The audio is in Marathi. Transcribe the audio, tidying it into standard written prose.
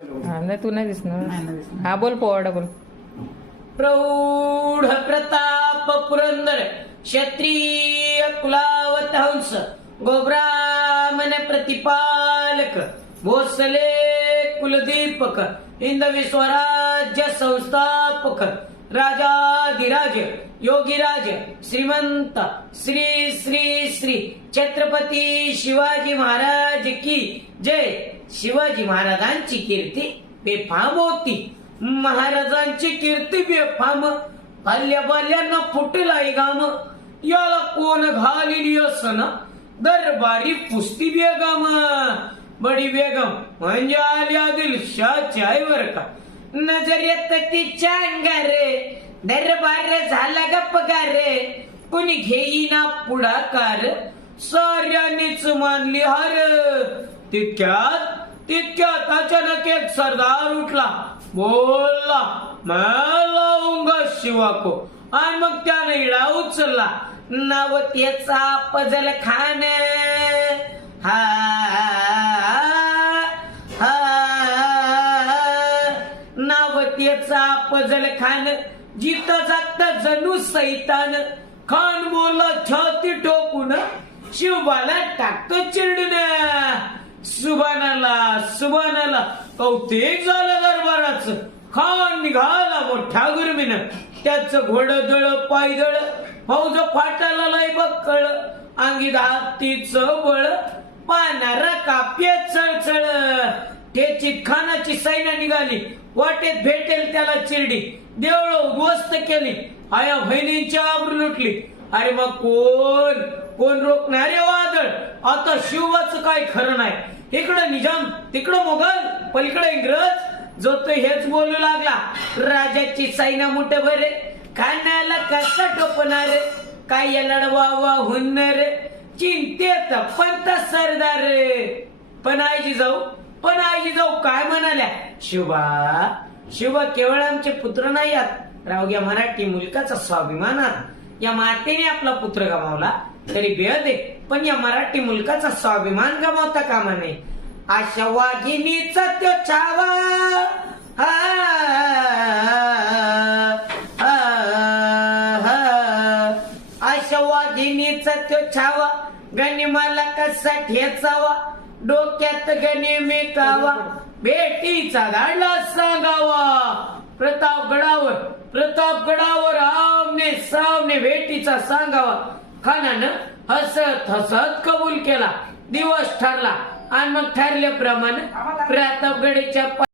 नाही तू नाही दिसणार. हा बोल पोवाडा बोल. प्रौढ प्रताप पुरंदर क्षत्रिय कुलावत हंस गोब्राह्मण प्रतिपालक भोसले कुलदीपक हिंदवी स्वराज्य संस्थापक राजाधिराज योगीराज श्रीमंत श्री श्री श्री छत्रपती शिवाजी महाराज की जय. शिवाजी महाराजांची कीर्ती बेफाम होती. महाराजांची कीर्ती बेफाम. बाल्या बाल्यांना फुटलाय घाम. याला कोण घालिली असन दरबारी पुस्ती बेगम. बडी बेगम म्हणजे आली आदिलशाहची आई बर का. नजरेत तिच्या अंगारे दरबार झाला गप्पगार. कुणी घेईना पुढाकार साऱ्यांनीच मानली हार. तितक्यात अचानक एक सरदार उठला. बोलला मैं लाऊंगा शिवा को. आणि मग त्याने इडा उचलला. नाव त्याचा फजल खान. हा नाव त्याचा फजल खान. जिथं जात जणू सैतान. खान बोलला छाती ठोकून शिवबाला टाकतो चिरडून. सुभानाला सुभानाला कौतिक झालं दरबाराचं. खान निघाला मोठ्या गुरमीनं. त्याचं घोडदळ पायदळ फौज फाटाला लय बक्कळ. अंगी धातीचं बळ पानारा काप्या चळचळ. त्याची खानाची सैन्य निघाली. वाटेत भेटेल त्याला चिरडी. देवळ उद्ध्वस्त केली. आया बहिणींची आबरू लुटली. अरे मग कोण रोखणारे वादळ. आता शिवाचं काय खरं नाही. इकडं निजाम तिकडं मोगल पलीकडे इंग्रज. जो तो हेच बोलू लागला. राजाची सैन्य मुठ भरे खाण्याला कसं टोपणार. काय लढवावा हुन्नर चिंतेत पंत सरदार. पण आईजी जाऊ काय म्हणाल्या. शिवा केवळ आमचे पुत्र नाही आहात. रावग्या मराठी मुलकाचा स्वाभिमानात या मातेने आपला पुत्र गमावला तरी बेहद आहे. पण या मराठी मुलकाचा स्वाभिमान गमावता कामा नये. अशा वाघिणीचा तो छावा. अशा वाघिणीचा तो छावा. गनिमाला कसा ठेचावा. डोक्यात गणे मेकावा. भेटीचा धाडला सांगावा. प्रतापगडावर आमने सामने भेटीचा सांगावा. खानानं हसत हसत कबूल केला. दिवस ठरला आणि मग ठरल्याप्रमाणे प्रतापगडच्या